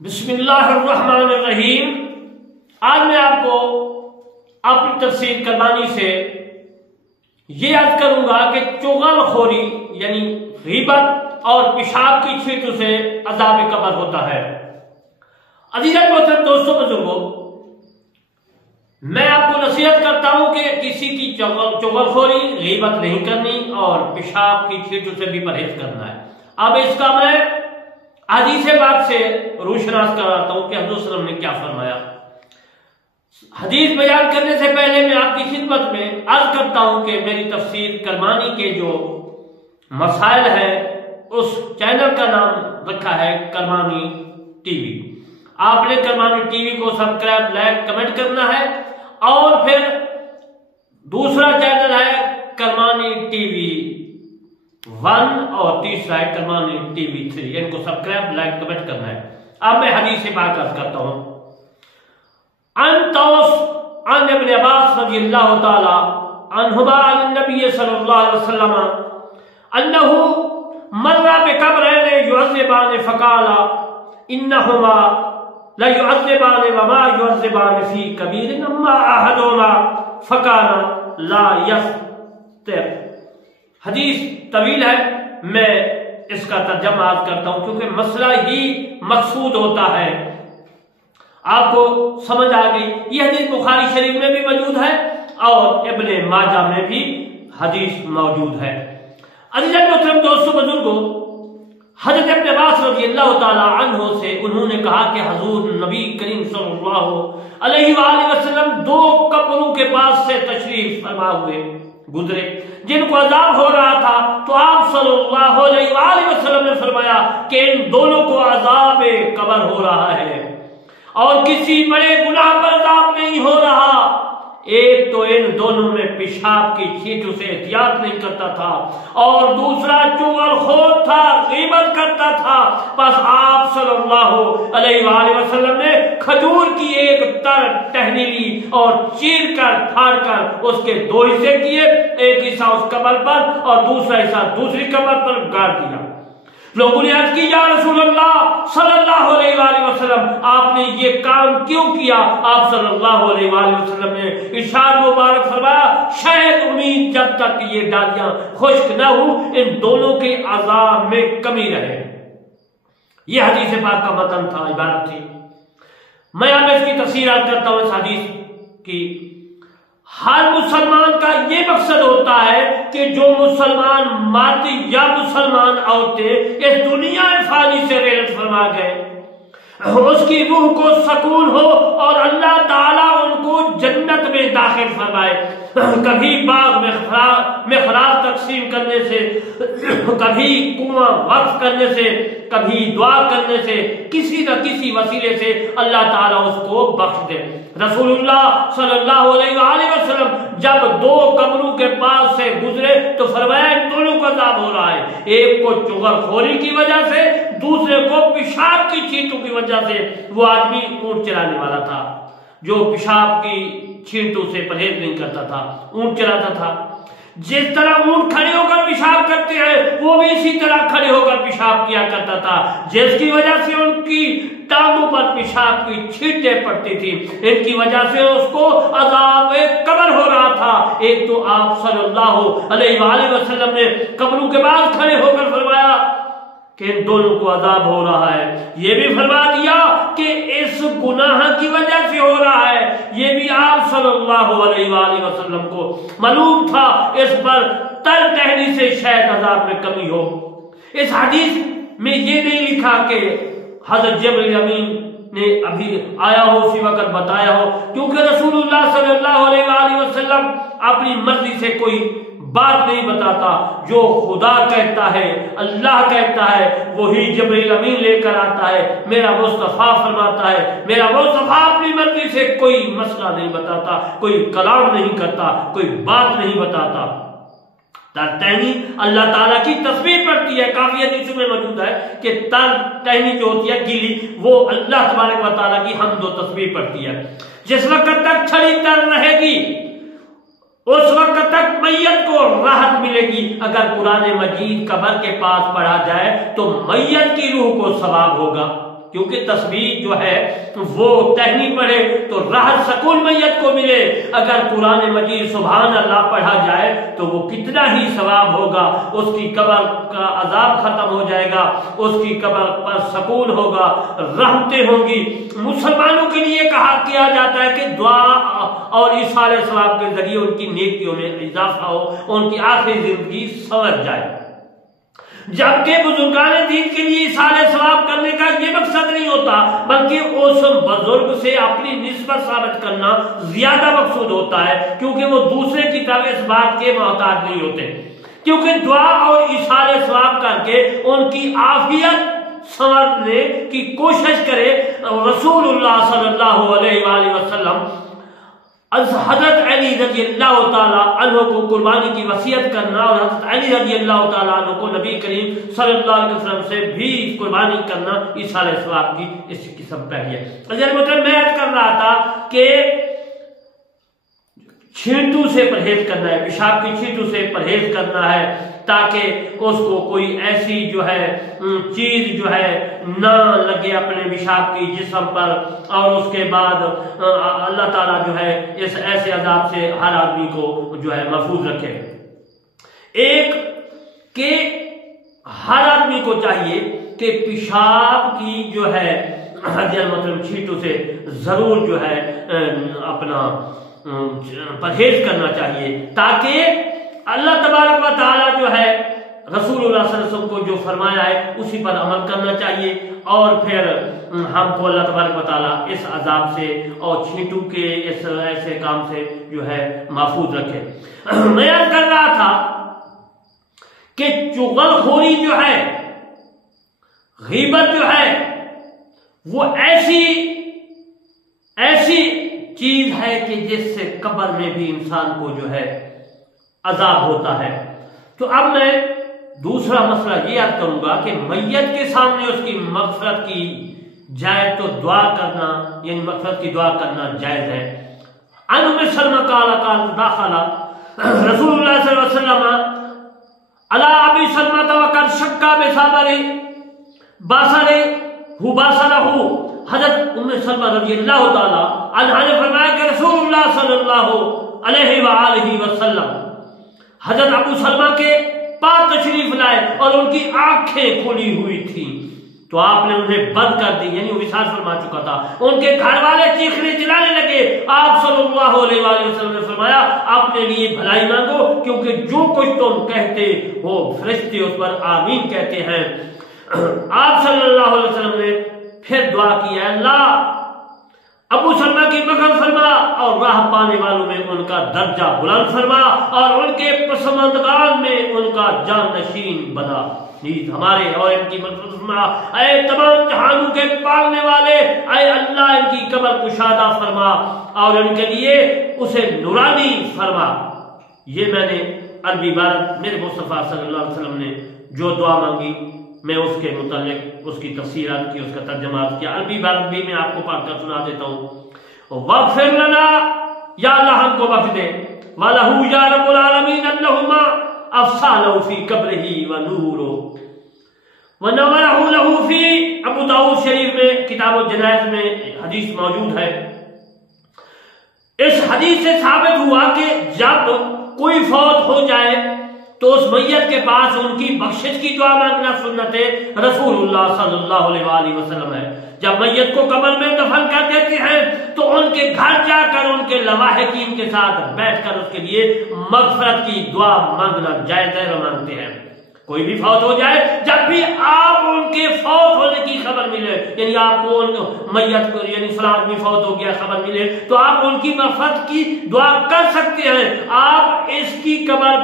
بسم اللہ الرحمن الرحیم۔ آج میں آپ کو اپنی تفسیر کرمانی سے یہ عرض کروں گا کہ چغل خوری یعنی غیبت اور پیشاب کی چھینٹوں سے عذاب قبر ہوتا ہے۔ عزیزان محترم دوستوں بزرگوں، میں آپ کو نصیحت کرتا ہوں کہ کسی کی چغل خوری غیبت نہیں کرنی اور پیشاب کی چھینٹوں سے بھی پرہیز کرنا ہے۔ اب اس کا میں حدیث پاک سے روشناس کراتا ہوں کہ حضور صلی اللہ علیہ وسلم نے کیا فرمایا۔ حدیث بیان کرنے سے پہلے میں آپ کی خدمت میں عرض کرتا ہوں کہ میری تفسیر کرمانی کے جو مسائل ہیں اس چینل کا نام رکھا ہے کرمانی ٹی وی۔ آپ نے کرمانی ٹی وی کو سبسکرائب، لائک، کمنٹ کرنا ہے، اور پھر دوسرا چینل ہے کرمانی ٹی وی 1 اور تیسرا ہے کرمانی ٹی وی 3۔ ان کو سبسکرائب، لائک، کمنٹ کرنا ہے۔ اب میں حدیث پاک عرض کرتا ہوں۔ عن طوس عن ابن عباس رضی اللہ تعالی عنہما عن النبی صلی اللہ علیہ وسلم انه مر بقبرین يعذبان فقال انہما لا يعذبان وما يعذبان في كبير اما احدهما فقال لا يفتر۔ حدیث طویل ہے، میں اس کا ترجمہ عرض کرتا ہوں کیونکہ مسئلہ ہی مقصود ہوتا ہے، آپ کو سمجھ آ گئی۔ یہ حدیث بخاری شریف میں بھی موجود ہے اور ابن ماجہ میں بھی حدیث موجود ہے۔ عزیزان محترم دوستو بزرگوں، حضرت ابن عباس رضی اللہ تعالی عنہ سے انہوں نے کہا کہ حضور نبی کریم صلی اللہ علیہ وآلہ وسلم 2 قبروں کے پاس سے تشریف فرما ہوئے گزرے جن کو عذاب ہو رہا تھا، تو آپ صلی اللہ علیہ وآلہ وسلم نے فرمایا کہ ان دونوں کو عذاب قبر ہو رہا ہے اور کسی بڑے گناہ پر عذاب نہیں ہو رہا۔ ایک تو ان دونوں میں پیشاب کی چھینٹوں سے احتیاط نہیں کرتا تھا اور دوسرا چغل خور تھا، غیبت کرتا تھا۔ بس آپ صلی اللہ علیہ وآلہ وسلم نے کھجور کی ایک تر ٹہنی لی اور چیر کر پھاڑ کر اس کے 2 حصے کیے، ایک حصہ اس قبر پر اور دوسرا حصہ دوسری قبر پر گاڑ دیا۔ لوگوں نے عرض کی یا رسول اللہ صلی اللہ علیہ وآلہ وسلم، آپ نے یہ کام کیوں کیا؟ آپ صلی اللہ علیہ وآلہ وسلم نے ارشاد مبارک فرمایا، شاید امید جب تک یہ ڈالیاں خشک نہ ہوں ان دونوں کے عذاب میں کمی رہے۔ یہ حدیث پاک کا متن تھا، عبارت تھی۔ میں اب اس کی تفسیر کرتا ہوں۔ اس حدیث کی ہر مسلمان کا یہ مقصد ہوتا ہے کہ جو مسلمان مادی یا مسلمان عورتیں اس دنیا فانی سے رحلت فرما گئے، اس کی روح کو سکون ہو اور اللہ تعالیٰ ان کو جنت میں داخل فرمائے۔ کبھی باغ میں خراج تقسیم کرنے سے، کبھی کنواں وقف کرنے سے، کبھی دعا کرنے سے، کسی نہ کسی وسیلے سے اللہ تعالیٰ اس کو بخش دے۔ رسول اللہ صلی اللہ علیہ وآلہ وسلم جب 2 قبروں کے پاس سے گزرے تو فرمایا ان دونوں کو عذاب ہو رہا ہے، ایک کو چغل خوری کی وجہ سے، دوسرے کو پیشاب کی چھینٹوں کی وجہ سے۔ وہ آدمی اونٹ چرانے والا تھا جو پیشاب کی چھینٹوں سے پرہیز نہیں کرتا تھا، اونٹ چراتا تھا۔ جس طرح اونٹ کھڑے ہو کر پیشاب کرتے ہیں وہ بھی اسی طرح کھڑے ہو کر پیشاب کیا کرتا تھا، جس کی وجہ سے ان کی ٹانگوں پر پیشاب کی چھینٹیں پڑتی تھی، ان کی وجہ سے اس کو عذاب قبر ہو رہا تھا۔ ایک تو آپ صلی اللہ علیہ وآلہ وسلم نے قبروں کے بعد کھڑے ہو کر فرمایا کہ ان دونوں کو عذاب ہو رہا ہے، یہ بھی فرما دیا کہ اس گناہ کی وجہ سے ہو رہا ہے، یہ بھی آپ صلی اللہ علیہ وآلہ وسلم کو معلوم تھا۔ اس پر تر ٹہنی سے شاید عذاب میں کمی ہو۔ اس حدیث میں یہ نہیں لکھا کہ حضرت جبرائیل امین نے ابھی آیا ہو، اسی وقت بتایا ہو، کیونکہ رسول اللہ صلی اللہ علیہ وآلہ وسلم اپنی مرضی سے کوئی بات نہیں بتاتا، جو خدا کہتا ہے، اللہ کہتا ہے، وہی جبرائیل امین لے کر آتا ہے۔ میرا مصطفیٰ فرماتا ہے، میرا مصطفیٰ اپنی مرضی سے کوئی مسئلہ نہیں بتاتا، کوئی کلام نہیں کرتا، کوئی بات نہیں بتاتا۔ تر ٹہنی اللہ تعالیٰ کی تسبیح پڑتی ہے۔ کافی حدیثوں میں موجود ہے کہ تر ٹہنی جو ہوتی ہے گیلی، وہ اللہ تبارک و تعالیٰ کی حمد و تسبیح پڑتی ہے۔ جس وقت تک چھڑی تر رہے گی اس وقت تک میت کو راحت ملے گی۔ اگر قرآن مجید قبر کے پاس پڑھا جائے تو میت کی روح کو ثواب ہوگا، کیونکہ تسبیح جو ہے وہ تہنی پڑھے تو راحت سکون میت کو ملے. اگر قرآن مجید سبحان اللہ پڑھا جائے تو وہ کتنا ہی ثواب ہوگا. اس کی قبر کا عذاب ختم ہو جائے گا, اس کی قبر پر سکون ہوگا, رحمتیں ہوں گی. مسلمانوں کے لیے کیا جاتا ہے کہ دعا اور ایصال ثواب کے ذریعے ان کی نیکیوں میں اضافہ ہو, ان کی آخری زندگی سنور جائے. جبکہ بزرگان دین کے لیے ایصال ثواب کرنے کا یہ مقصد نہیں ہوتا, بلکہ اس بزرگ سے اپنی نسبت ثابت کرنا زیادہ مقصود ہوتا ہے, کیونکہ وہ دوسرے کی طرف اس بات کے محتاج نہیں ہوتے. کیونکہ دعا اور ایصال ثواب کر کے ان کی عافیت سنورنے کی کوشش کرے. رسول اللہ صلی اللہ علیہ وآلہ وسلم حضرت علی رضی اللہ تعالیٰ عنہ کو قربانی کی وصیت کرنا اور حضرت علی رضی اللہ تعالیٰ عنہ کو نبی کریم صلی اللہ علیہ وسلم سے بھی قربانی کرنا ایصال ثواب کی اس قسم پہلی ہے. میں عرض کر رہا تھا کہ چھینٹو سے پرہیز کرنا ہے, پیشاب کی چھینٹو سے پرہیز کرنا ہے, تاکہ اس کو کوئی ایسی جو ہے چیز جو ہے نہ لگے اپنے پیشاب کی جسم پر, اور اس کے بعد اللہ تعالیٰ جو ہے اس ایسے عذاب سے ہر آدمی کو جو ہے محفوظ رکھے. ایک کہ ہر آدمی کو چاہیے کہ پیشاب کی جو ہے مطلب چھینٹو سے ضرور جو ہے اپنا پرہیز کرنا چاہیے, تاکہ اللہ تبارک و تعالیٰ جو ہے رسول اللہ صلی اللہ علیہ وسلم کو جو فرمایا ہے اسی پر عمل کرنا چاہیے, اور پھر ہم کو اللہ تبارک و تعالیٰ اس عذاب سے اور چھینٹو کے اس ایسے کام سے جو ہے محفوظ رکھے. میں عرض کر رہا تھا کہ چغل خوری جو ہے, غیبت جو ہے, وہ ایسی چیز ہے کہ جس سے قبر میں بھی انسان کو جو ہے عذاب ہوتا ہے. تو اب میں دوسرا مسئلہ یہ یاد کروں گا کہ میت کے سامنے اس کی مغفرت کی جائے تو دعا کرنا, یعنی مغفرت کی دعا کرنا جائز ہے. عن ام سلمہ قال دخل رسول اللہ صلی اللہ علیہ وسلم علی ابی سلمہ وقد شق بصرہ. حضرت ام سلمہ رضی اللہ تعالی عنہا نے فرمایا کہ رسول اللہ صلی اللہ علیہ وآلہ وسلم حضرت ابو سلمہ کے پاس تشریف لائے اور ان کی آنکھیں کھلی ہوئی تھیں, تو آپ نے انہیں بند کر دی, یعنی وہ وصال فرما چکا تھا. ان کے گھر والے چیخنے چلانے لگے. آپ صلی اللہ علیہ وآلہ وسلم نے فرمایا اپنے لیے بھلائی مانگو, کیونکہ جو کچھ تم کہتے ہو فرشتے اس پر آمین کہتے ہیں. آپ صلی اللہ علیہ وسلم نے پھر دعا کی, اللہ ابو سلمہ کی مغفرت فرما اور راہ پانے والوں میں ان کا درجہ بلند فرما اور ان کے پسماندگان میں ان کا جان نشین بنا. نیز ہمارے اور ان کی مغفرت فرما. اے تمام جہانوں کے پالنے والے, اے اللہ ان کی قبر کشادہ فرما اور ان کے لیے اسے نورانی فرما. یہ میں نے عربی عبارت میرے مصطفیٰ صلی اللہ علیہ وسلم نے جو دعا مانگی میں اس کے متعلق اس کی تفسیرات کی, اس کا ترجمات کیا. عربی عبارت بھی میں آپ کو پڑھ کر سنا دیتا ہوں. وَغْفِرْ لَنَا, یا اللہ ہم کو بخش دے. وَلَهُ يَا رَبُّ الْعَالَمِينَ اللَّهُمَّ أَفْصَالَهُ فِي قَبْرِهِ وَنُورُهُ وَنَوَرَهُ لَهُ فِي. ابو داؤد شریف میں کتاب الجنائز میں حدیث موجود ہے. اس حدیث سے ثابت ہوا کہ جب کوئی فوت ہو جائے تو اس میت کے پاس ان کی بخشش کی دعا مانگنا سنت رسول اللہ صلی اللہ علیہ وآلہ وسلم ہے. جب میت کو قبر میں دفن کر دیتے ہیں تو ان کے گھر جا کر ان کے لواحقین کے ساتھ بیٹھ کر اس کے لیے مغفرت کی دعا مانگنا جائز ہے اور مانگتے ہیں. کوئی بھی فوت ہو جائے, جب بھی آپ ان کے فوت ہونے کی خبر ملے, یعنی آپ کو میت کو یعنی فلاں آدمی فوت ہو گیا خبر ملے, تو آپ ان کی مغفرت کی دعا کر سکتے ہیں. آپ اس کی قبر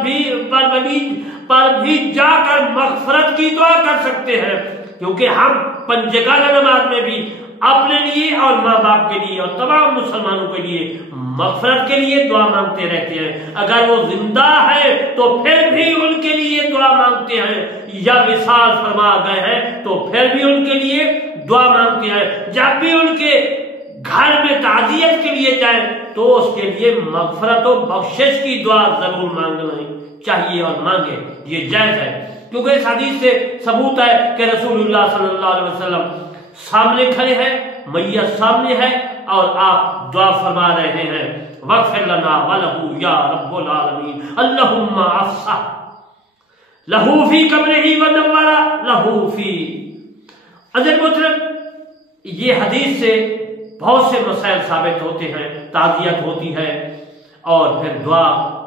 پر بھی جا کر مغفرت کی دعا کر سکتے ہیں, کیونکہ ہم پنجگانہ نماز میں بھی اپنے لیے اور ماں باپ کے لیے اور تمام مسلمانوں کے لیے مغفرت کے لیے دعا مانگتے رہتے ہیں. اگر وہ زندہ ہے تو پھر بھی ان کے لیے دعا مانگتے ہیں, یا وصال فرما گئے ہیں تو پھر بھی ان کے لیے دعا مانگتے ہیں. جب بھی ان کے گھر میں تعزیت کے لیے جائیں تو اس کے لیے مغفرت و بخشش کی دعا ضرور مانگنا چاہیے اور مانگے, یہ جائز ہے. کیونکہ اس حدیث سے ثبوت ہے کہ رسول اللہ صلی اللہ علیہ وسلم سامنے کھڑے ہیں، میت سامنے ہے اور آپ دعا فرما رہے ہیں وَاغْفِرْ لَنَا وَلَهُ یا رب العالمین اللہم افصح لہو فی قبرہ ونور لہو فی۔ عزیز محترم، یہ حدیث سے بہت سے مسائل ثابت ہوتے ہیں، تعزیت ہوتی ہے اور پھر دعا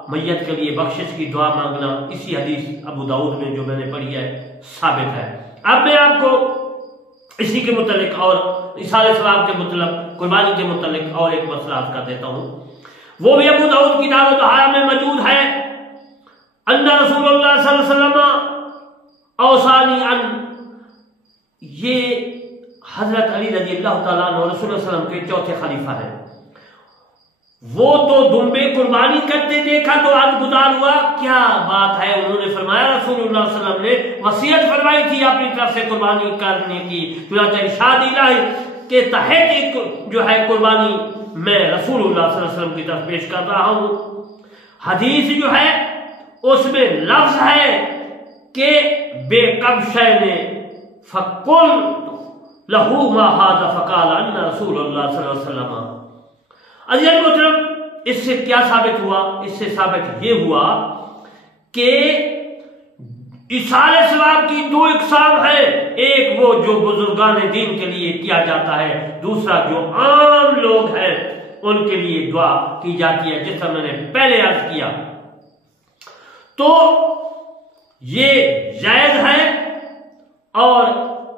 میت کے لیے بخشش کی دعا مانگنا اسی حدیث ابو داؤد میں جو میں نے پڑھی ہے ثابت ہے۔ اب میں آپ کو اسی کے متعلق اور ایصال ثواب کے متعلق، قربانی کے متعلق اور ایک مسئلہ عرض کر دیتا ہوں، وہ بھی ابو داؤد کتاب الضحایا میں موجود ہے۔ ان رسول اللہ صلی اللہ علیہ وسلم اوصانی ان، یہ حضرت علی رضی اللہ تعالیٰ عنہ رسول اللہ صلی اللہ علیہ وسلم کے چوتھے خلیفہ ہیں۔ وہ تو دمبے قربانی کرتے دیکھا تو عرض گزار ہوا کیا بات ہے؟ انہوں نے فرمایا رسول اللہ صلی اللہ علیہ وسلم نے وصیت فرمائی تھی اپنی طرف سے قربانی کرنے کی، چنانچہ ارشاد الہی کے تحت ایک جو ہے قربانی میں رسول اللہ صلی اللہ علیہ وسلم کی طرف پیش کر رہا ہوں۔ حدیث جو ہے اس میں لفظ ہے کہ بے قبشین فقل لہو ما ھذا فقال ان رسول اللہ صلی اللہ علیہ وسلم۔ عزیز محترم، اس سے کیا ثابت ہوا؟ اس سے ثابت یہ ہوا کہ ایصال ثواب کی دو اقسام ہیں، ایک وہ جو بزرگان دین کے لیے کیا جاتا ہے، دوسرا جو عام لوگ ہیں ان کے لیے دعا کی جاتی ہے، جس طرح میں نے پہلے عرض کیا۔ تو یہ جائز ہے اور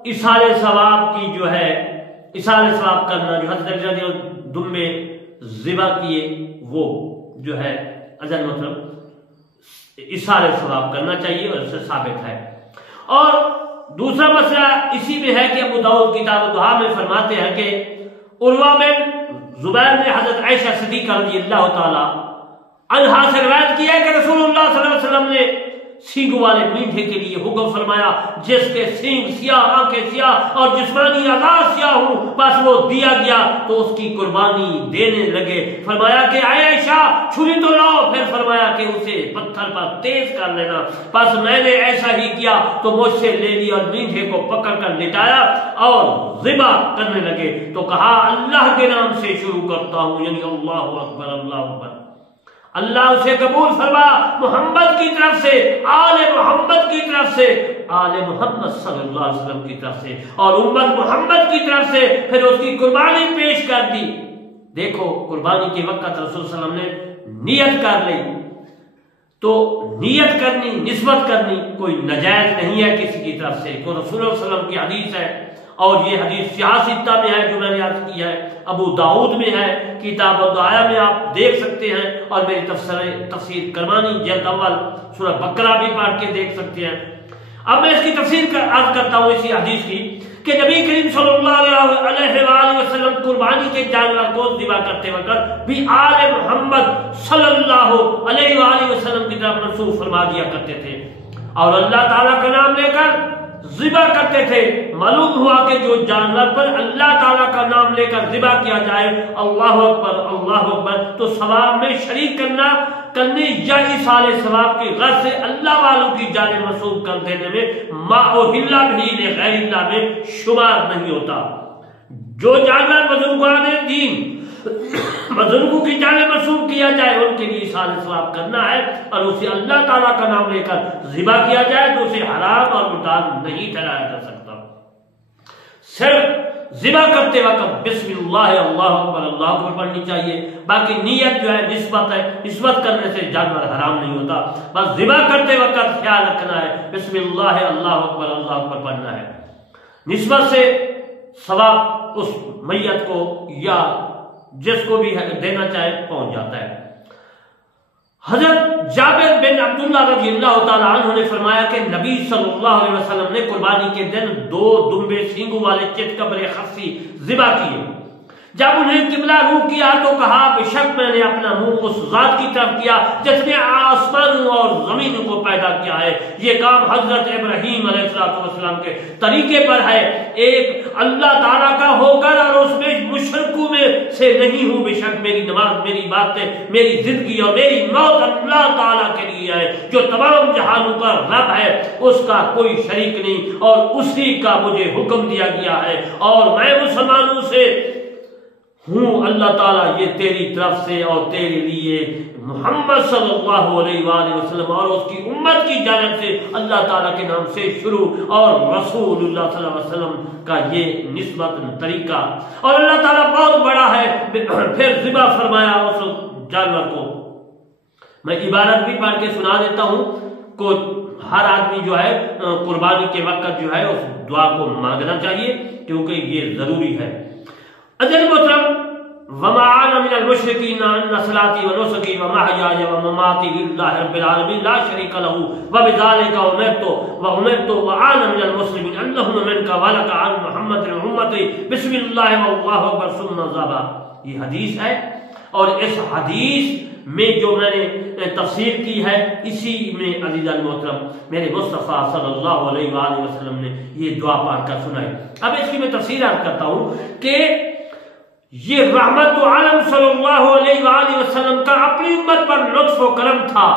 ایصال ثواب کی جو ہے ایصال ثواب کرنا جو حضرت دمبے ذبح کیے وہ جو ہے عزیز محترم ایصال ثواب کرنا چاہیے اور اس سے ثابت ہے۔ اور دوسرا مسئلہ اسی میں ہے کہ ابو داؤد کتاب الضحیٰ میں فرماتے ہیں کہ عروہ بن زبیر نے حضرت عائشہ صدیقہ رضی اللہ تعالی عنہا سے روایت کیا ہے کہ رسول اللہ صلی اللہ علیہ وسلم نے سینگ والے میٹھے کے لیے حکم فرمایا جس کے سینگ سیاہ، آنکھیں سیاہ اور جسمانی اعضاء سیاہ ہوں، بس وہ دیا گیا تو اس کی قربانی دینے لگے۔ فرمایا کہ اے عائشہ چھری تو لاؤ، پھر فرمایا کہ اسے پتھر پر تیز کر لینا۔ بس میں نے ایسا ہی کیا تو مجھ سے لے لی اور میٹھے کو پکڑ کر لٹایا اور ذبح کرنے لگے تو کہا اللہ کے نام سے شروع کرتا ہوں، یعنی اللہ اکبر اللہ اکبر۔ اللہ اسے قبول فرما محمد کی طرف سے، آل محمد کی طرف سے، آل محمد صلی اللہ علیہ وسلم کی طرف سے اور امت محمد کی طرف سے، پھر اس کی قربانی پیش کر دی۔ دیکھو قربانی کے وقت رسول صلی اللہ علیہ وسلم نے نیت کر لی، تو نیت کرنی، نسبت کرنی کوئی نجائز نہیں ہے کسی کی طرف سے، تو رسول اللہ صلی اللہ علیہ وسلم کی حدیث ہے اور یہ حدیث سیاستہ میں ہے جو میں نے عرض کی ہے، ابو داؤد میں ہے، کتاب الضحایا میں آپ دیکھ سکتے ہیں اور میری تفسیر کرمانی جلد اول سورہ بقرہ بھی پڑھ کے دیکھ سکتے ہیں۔ اب میں اس کی تفسیر عرض کرتا ہوں اسی حدیث کی کہ نبی کریم صلی اللہ علیہ وآلہ وسلم قربانی کے جانور کو ذبح کرتے وقت بھی آل محمد صلی اللہ علیہ وآلہ وسلم کی طرف منسوب فرما دیا کرتے تھے اور اللہ تعالیٰ کا نام لے کر ذبح کرتے تھے۔ معلوم ہوا کہ جو جانور پر اللہ تعالیٰ کا نام لے کر ذبح کیا جائے اللہ اکبر تو ثواب میں شریک کرنے یا ایصال ثواب کی غرض سے اللہ والوں کی جانیں منسوب کر دینے میں ما اہل بھی لغیر اللہ میں شمار نہیں ہوتا۔ جو جانور بزرگان دین بزرگوں کی جانیں منسوب کیا جائے ان کے لیے ایصال ثواب کرنا ہے اور اسے اللہ تعالیٰ کا نام لے کر ذبح کیا جائے تو اسے حرام اور متعد نہیں ٹھہرایا جا سکتا۔ صرف ذبح کرتے وقت بسم اللہ اللہ اکبر پڑھنی چاہیے، باقی نیت جو ہے نسبت ہے، نسبت کرنے سے جانور حرام نہیں ہوتا، بس ذبح کرتے وقت خیال رکھنا ہے بسم اللہ اللہ اکبر پڑھنا ہے، نسبت سے ثواب اس میت کو یا جس کو بھی دینا چاہے پہنچ جاتا ہے۔ حضرت جابر بن عبداللہ رضی اللہ تعالیٰ عنہ نے فرمایا کہ نبی صلی اللہ علیہ وسلم نے قربانی کے دن 2 دمبے سینگوں والے چتکبر خصی ذبح کیے۔ جب انہیں قبلہ روح کیا تو کہا بے شک میں نے اپنا منہ اس ذات کی طرف کیا جس نے آسمانوں اور زمینوں کو پیدا کیا ہے۔ یہ کام حضرت ابراہیم علیہ السلام کے طریقے پر ہے، ایک اللہ تعالیٰ کا ہو کر اور اس میں مشرکوں میں سے نہیں ہوں، بے شک میری نماز، میری باتیں، میری زندگی اور میری موت اللہ تعالیٰ کے لیے ہے جو تمام جہانوں کا رب ہے، اس کا کوئی شریک نہیں، اور اسی کا مجھے حکم دیا گیا ہے، اور میں مسلمانوں سے ہوں۔ اللہ تعالیٰ یہ تیری طرف سے اور تیرے لیے محمد صلی اللہ علیہ وآلہ وسلم اور اس کی امت کی جانب سے اللہ تعالیٰ کے نام سے شروع، اور رسول اللہ صلی اللہ علیہ وسلم کا یہ نسبت طریقہ، اور اللہ تعالیٰ بہت بڑا ہے۔ پھر ذبح فرمایا اس جانور کو۔ میں عبارت بھی پڑھ کے سنا دیتا ہوں کو ہر آدمی جو ہے قربانی کے وقت جو ہے اس دعا کو مانگنا چاہیے، کیونکہ یہ ضروری ہے۔ عزیز محترم، وما انا من المشرکین ان صلاتی و نسکی و محیای و مماتی للہ رب العالمین لا شریک لہ وبذالک امرت وانا من المسلمین اللہم منک ولک عن محمد امتی بسم اللہ واللہ اکبر ثم ذبح۔ یہ حدیث ہے، اور اس حدیث میں جو میں نے تفسیر کی ہے، اسی میں عزیزان محترم میرے مصطفیٰ صلی اللہ علیہ وآلہ وسلم نے یہ دعا پڑھ کر سنائی۔ اب اس کی میں تفسیر عرض کرتا ہوں کہ یہ رحمت عالم صلی اللہ علیہ وآلہ وسلم کا اپنی امت پر لطف و کرم تھا،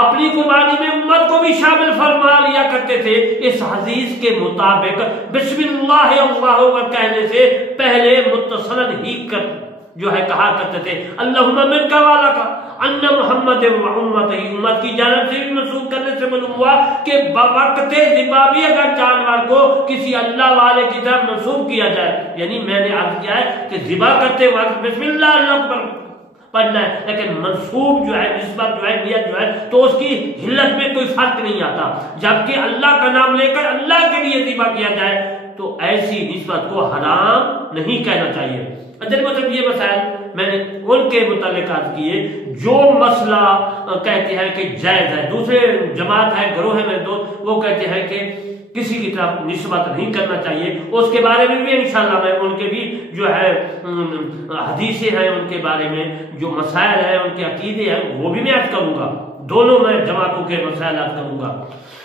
اپنی قربانی میں امت کو بھی شامل فرما لیا کرتے تھے۔ اس حدیث کے مطابق بسم اللہ اللہ اکبر کہنے سے پہلے متصلاً ہی جو ہے کہا کرتے تھے اللہم منک ولک ان محمد و امت، امت کی جانب سے بھی منسوخ کرنے سے معلوم ہوا کہ بوقت ذبح بھی اگر جانور کو کسی اللہ والے کی طرف منسوخ کیا جائے، یعنی میں نے عرض کیا ہے کہ ذبح کرتے وقت بسم اللہ اللہ اکبر پڑھنا ہے، لیکن منسوب جو ہے، نسبت جو ہے، نیت جو ہے، تو اس کی حلت میں کوئی فرق نہیں آتا۔ جبکہ اللہ کا نام لے کر اللہ کے لیے ذبح کیا جائے تو ایسی نسبت کو حرام نہیں کہنا چاہیے۔ اجل مطلب یہ مسائل میں نے ان کے متعلق عرض کیے جو مسئلہ کہتے ہیں کہ جائز ہے، دوسرے جماعت ہے، گروہ ہے میرے دوست، وہ کہتے ہیں کہ کسی کی طرف نسبت نہیں کرنا چاہیے، اس کے بارے میں بھی انشاءاللہ میں ان کے بھی جو ہے حدیثیں ہیں، ان کے بارے میں جو مسائل ہیں، ان کے عقیدے ہیں، وہ بھی میں عرض کروں گا، دونوں میں جماعتوں کے مسائل عرض کروں گا۔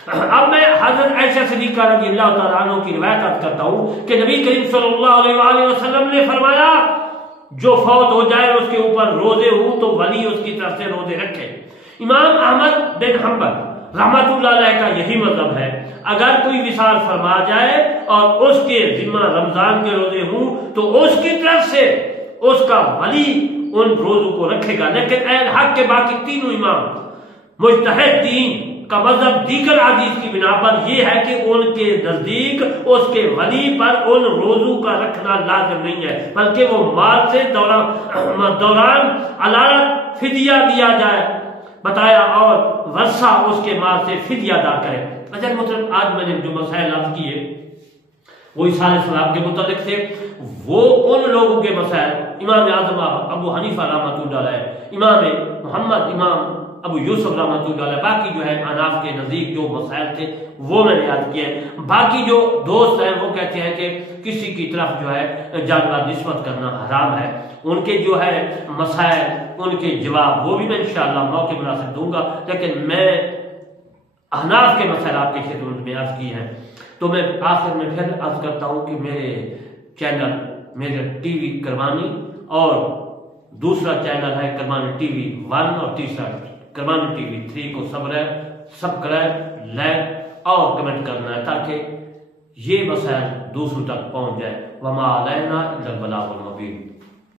اب میں حضرت عائشہ صدیقہ رضی اللہ تعالیٰ عنہ کی روایت عرض کرتا ہوں کہ نبی کریم صلی اللہ علیہ وآلہ وسلم نے فرمایا جو فوت ہو جائے اس کے اوپر روزے ہوں تو ولی اس کی طرف سے روزے رکھے۔ امام احمد بن حنبل رحمت اللہ علیہ کا یہی مطلب ہے، اگر کوئی وصال فرما جائے اور اس کے ذمہ رمضان کے روزے ہوں تو اس کی طرف سے اس کا ولی ان روزوں کو رکھے گا، لیکن اہل حق کے باقی تینوں امام مجتہد دین کا مذہب دیگر حدیث کی بنا پر یہ ہے کہ ان کے نزدیک اس کے ولی پر ان روزوں کا رکھنا لازم نہیں ہے، بلکہ وہ مال سے دوران علالت فدیہ دیا جائے بتایا، اور ورثہ اس کے مال سے فدیہ ادا کرے۔ اچھا مطلب آج میں نے جو مسائل عرض کیے وہ عیسیٰ السلام کے متعلق تھے، وہ ان لوگوں کے مسائل امام اعظم ابو حنیفہ رحمۃ اللہ علیہ، امام محمد امام ابو یوسف رحمۃ اللہ علیہ، باقی جو ہے اناف کے نزدیک جو مسائل تھے وہ میں نے یاد کیے۔ باقی جو دوست ہیں وہ کہتے ہیں کہ کسی کی طرف جو ہے جانور نسبت کرنا حرام ہے، ان کے جو ہے مسائل، ان کے جواب وہ بھی میں انشاءاللہ موقع مناسب دوں گا، لیکن میں احناف کے مسائل آپ کی خدمت میں عرض کی ہیں۔ تو میں آخر میں پھر عرض کرتا ہوں کہ میرے چینل، میرے ٹی وی کرمانی، اور دوسرا چینل ہے کرمانی ٹی وی 1 اور تیسرا کرمانی ٹی وی 3 کو سبسکرائب، لائک اور کمنٹ کرنا ہے تاکہ یہ مسائل دوسروں تک پہنچ جائے۔ وما علینا الا البلاغ المبین۔